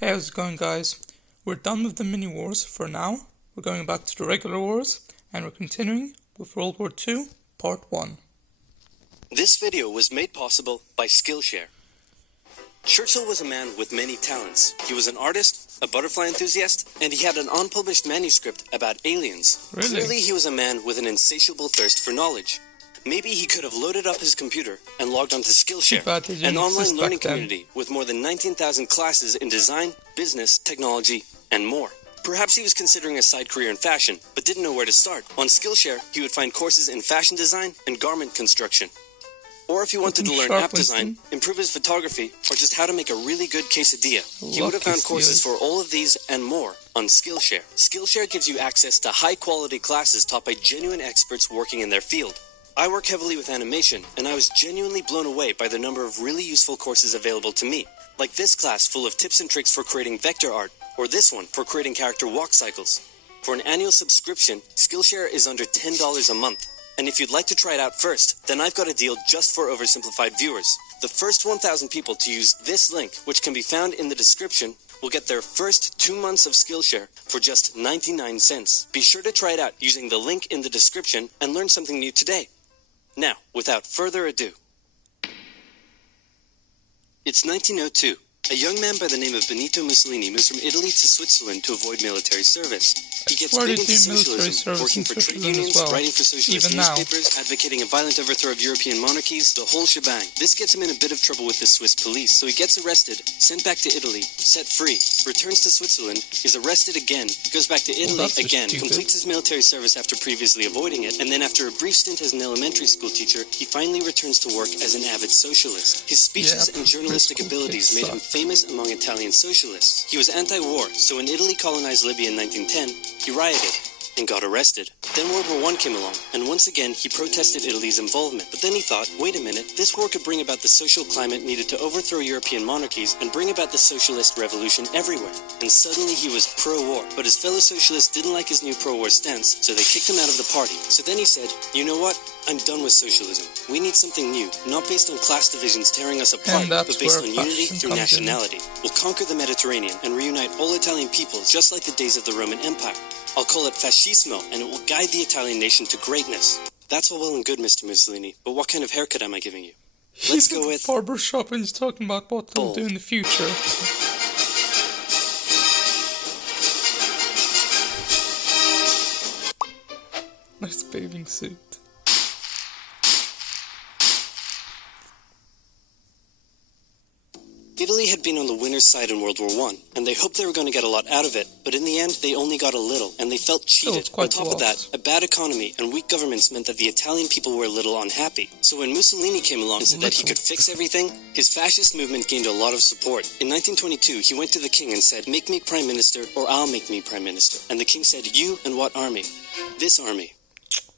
Hey, how's it going, guys? We're done with the mini wars for now. We're going back to the regular wars, and we're continuing with World War II, Part 1. This video was made possible by Skillshare. Churchill was a man with many talents. He was an artist, a butterfly enthusiast, and he had an unpublished manuscript about aliens. Really? Clearly, he was a man with an insatiable thirst for knowledge. Maybe he could have loaded up his computer and logged onto Skillshare, an online learning community with more than 19,000 classes in design, business, technology, and more. Perhaps he was considering a side career in fashion, but didn't know where to start. On Skillshare, he would find courses in fashion design and garment construction. Or if he wanted to learn app design, improve his photography, or just how to make a really good quesadilla, he would have found courses for all of these and more on Skillshare. Skillshare gives you access to high-quality classes taught by genuine experts working in their field. I work heavily with animation, and I was genuinely blown away by the number of really useful courses available to me, like this class full of tips and tricks for creating vector art, or this one for creating character walk cycles. For an annual subscription, Skillshare is under $10 a month. And if you'd like to try it out first, then I've got a deal just for oversimplified viewers. The first 1,000 people to use this link, which can be found in the description, will get their first 2 months of Skillshare for just 99 cents. Be sure to try it out using the link in the description and learn something new today. Now, without further ado, it's 1902. A young man by the name of Benito Mussolini moves from Italy to Switzerland to avoid military service. He gets big into socialism, working for trade unions, writing for socialist newspapers, advocating a violent overthrow of European monarchies, the whole shebang. This gets him in a bit of trouble with the Swiss police, so he gets arrested, sent back to Italy, set free, returns to Switzerland, is arrested again, goes back to Italy again, completes his military service after previously avoiding it, and then after a brief stint as an elementary school teacher, he finally returns to work as an avid socialist. His speeches and journalistic abilities made him famous among Italian socialists. He was anti-war, so when Italy colonized Libya in 1910, he rioted and got arrested. Then World War I came along, and once again he protested Italy's involvement. But then he thought, wait a minute, this war could bring about the social climate needed to overthrow European monarchies and bring about the socialist revolution everywhere. And suddenly he was pro-war, but his fellow socialists didn't like his new pro-war stance, so they kicked him out of the party. So then he said, you know what? I'm done with socialism. We need something new, not based on class divisions tearing us apart, but based on unity through nationality. We'll conquer the Mediterranean and reunite all Italian peoples just like the days of the Roman Empire. I'll call it fascismo, and it will guide the Italian nation to greatness. That's all well and good, Mr. Mussolini, but what kind of haircut am I giving you? Let's go with barbershop, and he's talking about what they'll do in the future. Nice bathing suit. Italy had been on the winner's side in World War I, and they hoped they were going to get a lot out of it, but in the end, they only got a little, and they felt cheated. On top of that, a bad economy and weak governments meant that the Italian people were a little unhappy. So when Mussolini came along and said that he could fix everything, his fascist movement gained a lot of support. In 1922, he went to the king and said, make me prime minister, or I'll make me prime minister. And the king said, you and what army? This army.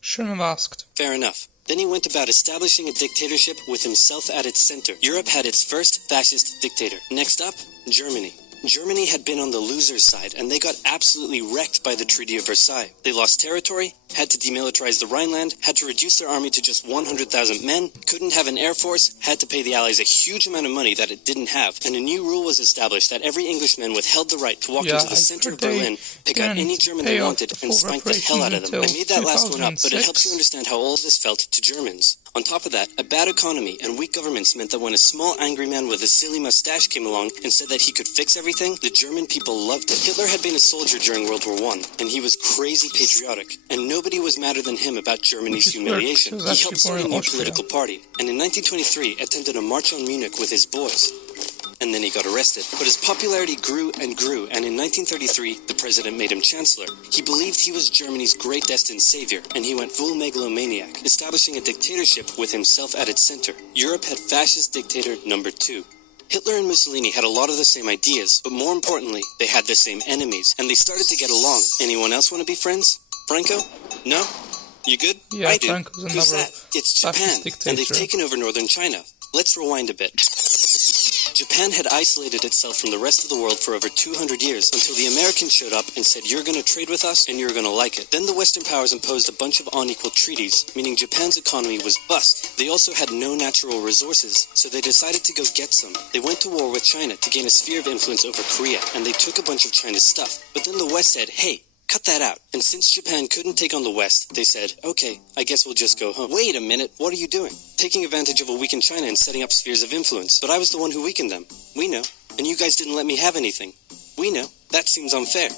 Shouldn't have asked. Fair enough. Then he went about establishing a dictatorship with himself at its center. Europe had its first fascist dictator. Next up, Germany. Germany had been on the loser's side, and they got absolutely wrecked by the Treaty of Versailles. They lost territory, had to demilitarize the Rhineland, had to reduce their army to just 100,000 men, couldn't have an air force, had to pay the Allies a huge amount of money that it didn't have, and a new rule was established that every Englishman withheld the right to walk into the center of Berlin, pick out any German they wanted, and spank the hell out of them. I made that last one up, but it helps you understand how all this felt to Germans. On top of that, a bad economy and weak governments meant that when a small angry man with a silly mustache came along and said that he could fix everything, the German people loved it. Hitler had been a soldier during World War I, and he was crazy patriotic, and nobody was madder than him about Germany's humiliation. He helped start a new political party, and in 1923 attempted a march on Munich with his boys. And then he got arrested. But his popularity grew and grew, and in 1933, the president made him chancellor. He believed he was Germany's great destined savior, and he went full megalomaniac, establishing a dictatorship with himself at its center. Europe had fascist dictator number 2. Hitler and Mussolini had a lot of the same ideas, but more importantly, they had the same enemies, and they started to get along. Anyone else want to be friends? Franco? No? You good? Yeah, I do. Franco's Who's that? It's Japan, and they've taken over northern China. Let's rewind a bit. Japan had isolated itself from the rest of the world for over 200 years until the Americans showed up and said, "You're going to trade with us and you're going to like it." Then the Western powers imposed a bunch of unequal treaties, meaning Japan's economy was bust. They also had no natural resources, so they decided to go get some. They went to war with China to gain a sphere of influence over Korea, and they took a bunch of China's stuff. But then the West said, "Hey, cut that out." And since Japan couldn't take on the West, they said, "Okay, I guess we'll just go home." Wait a minute, what are you doing? Taking advantage of a weakened China and setting up spheres of influence. But I was the one who weakened them. We know. And you guys didn't let me have anything. We know. That seems unfair.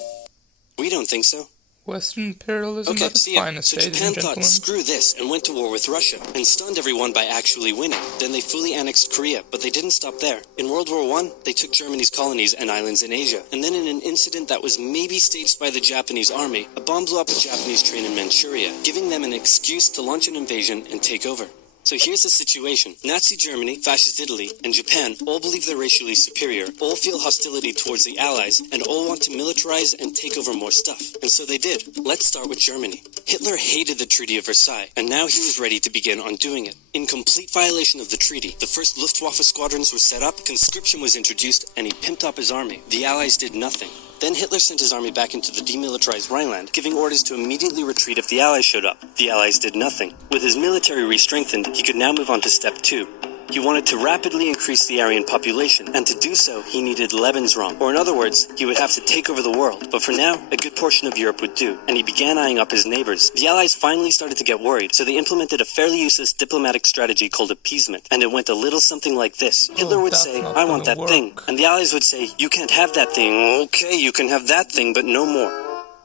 We don't think so. Western imperialism at its finest, so Japan thought, screw this, and went to war with Russia, and stunned everyone by actually winning. Then they fully annexed Korea, but they didn't stop there. In World War I, they took Germany's colonies and islands in Asia. And then in an incident that was maybe staged by the Japanese army, a bomb blew up a Japanese train in Manchuria, giving them an excuse to launch an invasion and take over. So here's the situation. Nazi Germany, Fascist Italy, and Japan all believe they're racially superior, all feel hostility towards the Allies, and all want to militarize and take over more stuff. And so they did. Let's start with Germany. Hitler hated the Treaty of Versailles, and now he was ready to begin undoing it. In complete violation of the treaty, the first Luftwaffe squadrons were set up, conscription was introduced, and he pimped up his army. The Allies did nothing. Then Hitler sent his army back into the demilitarized Rhineland, giving orders to immediately retreat if the Allies showed up. The Allies did nothing. With his military re-strengthened, he could now move on to step 2. He wanted to rapidly increase the Aryan population, and to do so, he needed Lebensraum. Or in other words, he would have to take over the world. But for now, a good portion of Europe would do, and he began eyeing up his neighbors. The Allies finally started to get worried, so they implemented a fairly useless diplomatic strategy called appeasement. And it went a little something like this. Hitler would say, "I want that thing." And the Allies would say, "You can't have that thing." "Okay, you can have that thing, but no more."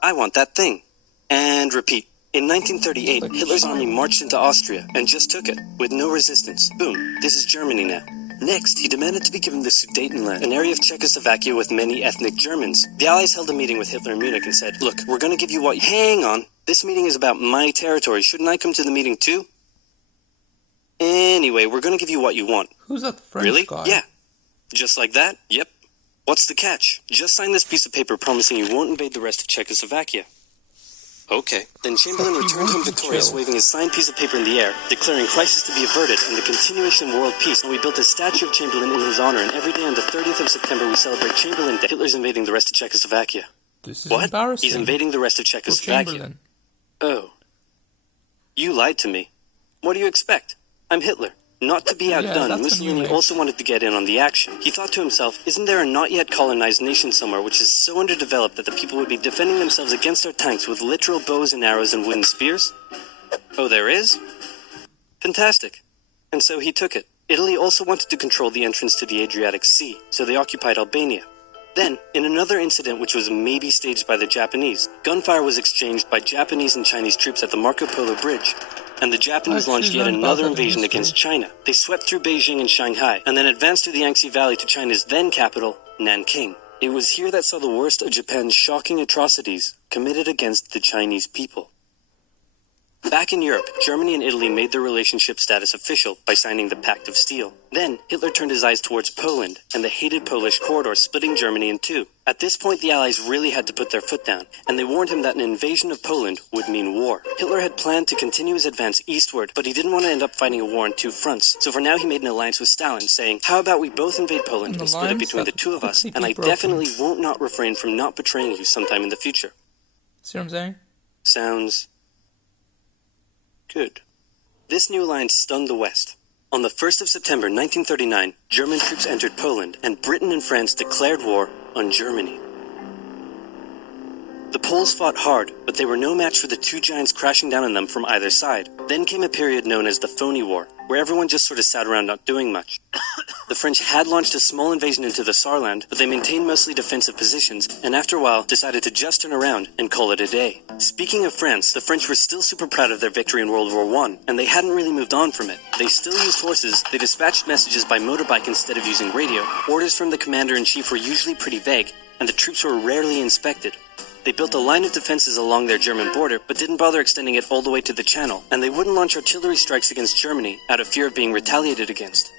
"I want that thing." And repeat. In 1938, Hitler's army marched into Austria and just took it, with no resistance. Boom, this is Germany now. Next, he demanded to be given the Sudetenland, an area of Czechoslovakia with many ethnic Germans. The Allies held a meeting with Hitler in Munich and said, "Look, we're going to give you what—" "Hang on, this meeting is about my territory. Shouldn't I come to the meeting too?" "Anyway, we're going to give you what you want." Who's that French guy? Yeah. Just like that? Yep. What's the catch? Just sign this piece of paper promising you won't invade the rest of Czechoslovakia. Okay. Then Chamberlain returned home victorious, waving his signed piece of paper in the air, declaring crisis to be averted and the continuation of world peace. And we built a statue of Chamberlain in his honor, and every day on the 30th of September we celebrate Chamberlain Day. Hitler's invading the rest of Czechoslovakia. This is what? Embarrassing. He's invading the rest of Czechoslovakia. Oh. You lied to me. What do you expect? I'm Hitler. Not to be outdone, Mussolini also wanted to get in on the action. He thought to himself, isn't there a not yet colonized nation somewhere which is so underdeveloped that the people would be defending themselves against our tanks with literal bows and arrows and wooden spears? Oh, there is? Fantastic. And so he took it. Italy also wanted to control the entrance to the Adriatic Sea, so they occupied Albania. Then, in another incident which was maybe staged by the Japanese, gunfire was exchanged by Japanese and Chinese troops at the Marco Polo Bridge, and the Japanese launched yet another invasion against China. They swept through Beijing and Shanghai, and then advanced through the Yangtze Valley to China's then capital, Nanking. It was here that saw the worst of Japan's shocking atrocities committed against the Chinese people. Back in Europe, Germany and Italy made their relationship status official by signing the Pact of Steel. Then, Hitler turned his eyes towards Poland and the hated Polish corridor, splitting Germany in two. At this point, the Allies really had to put their foot down, and they warned him that an invasion of Poland would mean war. Hitler had planned to continue his advance eastward, but he didn't want to end up fighting a war on two fronts. So for now, he made an alliance with Stalin, saying, how about we both invade Poland and split it between the two of us, and I definitely won't not refrain from not betraying you sometime in the future. See what I'm saying? Sounds good. This new alliance stunned the West. On the 1st of September 1939, German troops entered Poland, and Britain and France declared war on Germany. The Poles fought hard, but they were no match for the two giants crashing down on them from either side. Then came a period known as the Phony War, where everyone just sort of sat around not doing much. The French had launched a small invasion into the Saarland, but they maintained mostly defensive positions, and after a while decided to just turn around and call it a day. Speaking of France, the French were still super proud of their victory in World War I, and they hadn't really moved on from it. They still used horses, they dispatched messages by motorbike instead of using radio, orders from the commander-in-chief were usually pretty vague, and the troops were rarely inspected. They built a line of defenses along their German border, but didn't bother extending it all the way to the Channel, and they wouldn't launch artillery strikes against Germany out of fear of being retaliated against.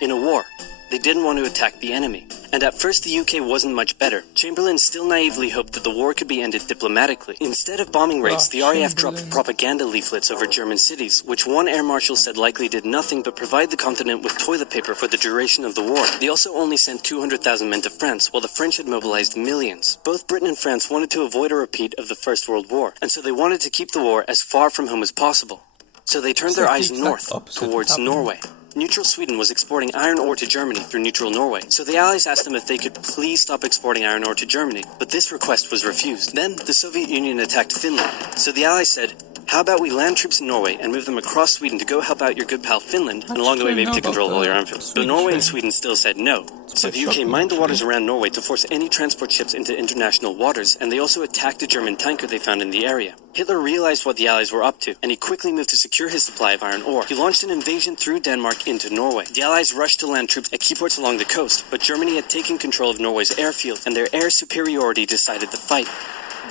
In a war, They didn't want to attack the enemy. And at first the UK wasn't much better. Chamberlain still naively hoped that the war could be ended diplomatically. Instead of bombing raids, the RAF dropped propaganda leaflets over German cities, which one air marshal said likely did nothing but provide the continent with toilet paper for the duration of the war. They also only sent 200,000 men to France, while the French had mobilized millions. Both Britain and France wanted to avoid a repeat of the First World War, and so they wanted to keep the war as far from home as possible. So they turned their eyes north, towards Norway. Neutral Sweden was exporting iron ore to Germany through neutral Norway, so the Allies asked them if they could please stop exporting iron ore to Germany, but this request was refused. Then the Soviet Union attacked Finland, so the Allies said, how about we land troops in Norway and move them across Sweden to go help out your good pal Finland, and along the way maybe to control all your armfields. But Norway and Sweden still said no. So the UK mined the waters around Norway to force any transport ships into international waters, and they also attacked a German tanker they found in the area. Hitler realized what the Allies were up to, and he quickly moved to secure his supply of iron ore. He launched an invasion through Denmark into Norway. The Allies rushed to land troops at key ports along the coast, but Germany had taken control of Norway's airfield, and their air superiority decided the fight.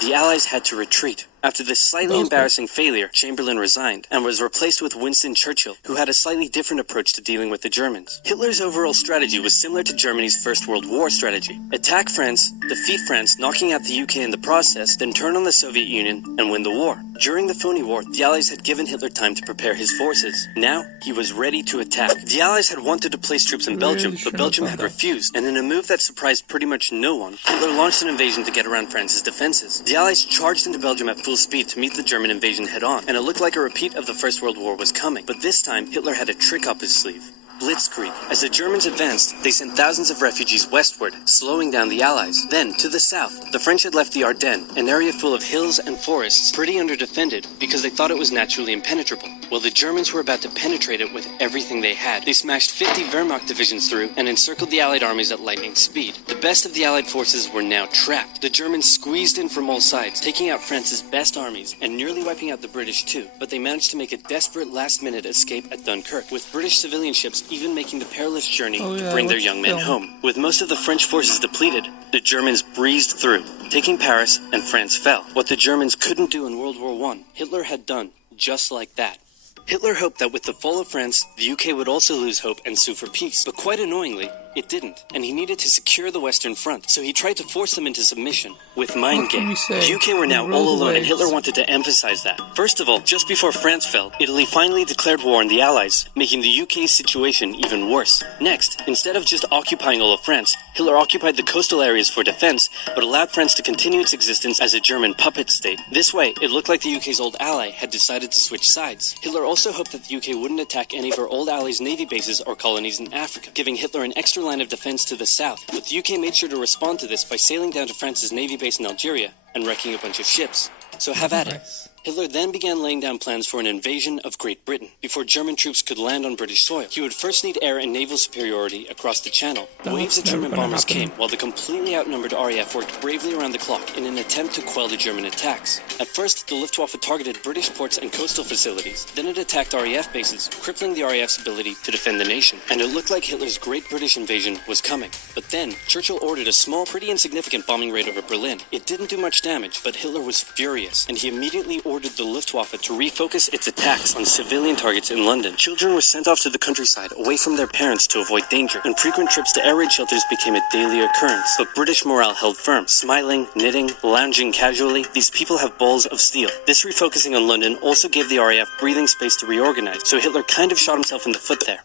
The Allies had to retreat. After this slightly embarrassing failure, Chamberlain resigned and was replaced with Winston Churchill, who had a slightly different approach to dealing with the Germans. Hitler's overall strategy was similar to Germany's First World War strategy. Attack France, defeat France, knocking out the UK in the process, then turn on the Soviet Union and win the war. During the phony war, the Allies had given Hitler time to prepare his forces. Now, he was ready to attack. The Allies had wanted to place troops in Belgium, but Belgium had refused, and in a move that surprised pretty much no one, Hitler launched an invasion to get around France's defenses. The Allies charged into Belgium at full speed to meet the German invasion head-on, and it looked like a repeat of the First World War was coming. But this time, Hitler had a trick up his sleeve. Blitzkrieg. As the Germans advanced, they sent thousands of refugees westward, slowing down the Allies. Then, to the south, the French had left the Ardennes, an area full of hills and forests, pretty underdefended, because they thought it was naturally impenetrable. Well, the Germans were about to penetrate it with everything they had. They smashed 50 Wehrmacht divisions through and encircled the Allied armies at lightning speed. The best of the Allied forces were now trapped. The Germans squeezed in from all sides, taking out France's best armies and nearly wiping out the British too. But they managed to make a desperate last-minute escape at Dunkirk, with British civilian ships even making the perilous journey to bring their young men home. With most of the French forces depleted, the Germans breezed through, taking Paris, and France fell. What the Germans couldn't do in World War I, Hitler had done just like that. Hitler hoped that with the fall of France, the UK would also lose hope and sue for peace. But quite annoyingly, it didn't, and he needed to secure the Western Front, so he tried to force them into submission with mind games. The UK were now all alone, and Hitler wanted to emphasize that. First of all, just before France fell, Italy finally declared war on the Allies, making the UK's situation even worse. Next, instead of just occupying all of France, Hitler occupied the coastal areas for defense, but allowed France to continue its existence as a German puppet state. This way, it looked like the UK's old ally had decided to switch sides. Hitler also hoped that the UK wouldn't attack any of her old allies' navy bases or colonies in Africa, giving Hitler an extra line of defense to the south. But the UK made sure to respond to this by sailing down to France's navy base in Algeria and wrecking a bunch of ships. So have at it. Hitler then began laying down plans for an invasion of Great Britain. Before German troops could land on British soil, he would first need air and naval superiority across the Channel. Waves of German bombers came, while the completely outnumbered RAF worked bravely around the clock in an attempt to quell the German attacks. At first, the Luftwaffe targeted British ports and coastal facilities. Then it attacked RAF bases, crippling the RAF's ability to defend the nation. And it looked like Hitler's Great British invasion was coming. But then, Churchill ordered a small, pretty insignificant bombing raid over Berlin. It didn't do much damage, but Hitler was furious, and he immediately ordered the Luftwaffe to refocus its attacks on civilian targets in London. Children were sent off to the countryside away from their parents to avoid danger, and frequent trips to air raid shelters became a daily occurrence. But British morale held firm. Smiling, knitting, lounging casually, these people have balls of steel. This refocusing on London also gave the RAF breathing space to reorganize, so Hitler kind of shot himself in the foot there.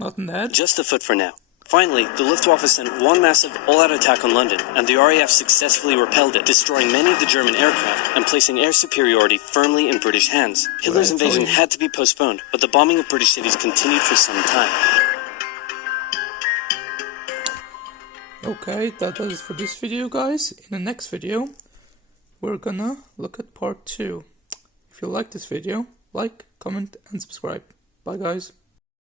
Not in the head? Just the foot for now. Finally, the Luftwaffe sent one massive all-out attack on London, and the RAF successfully repelled it, destroying many of the German aircraft and placing air superiority firmly in British hands. Hitler's invasion had to be postponed, but the bombing of British cities continued for some time. Okay, that does it for this video, guys. In the next video, we're gonna look at part 2. If you like this video, like, comment, and subscribe. Bye, guys.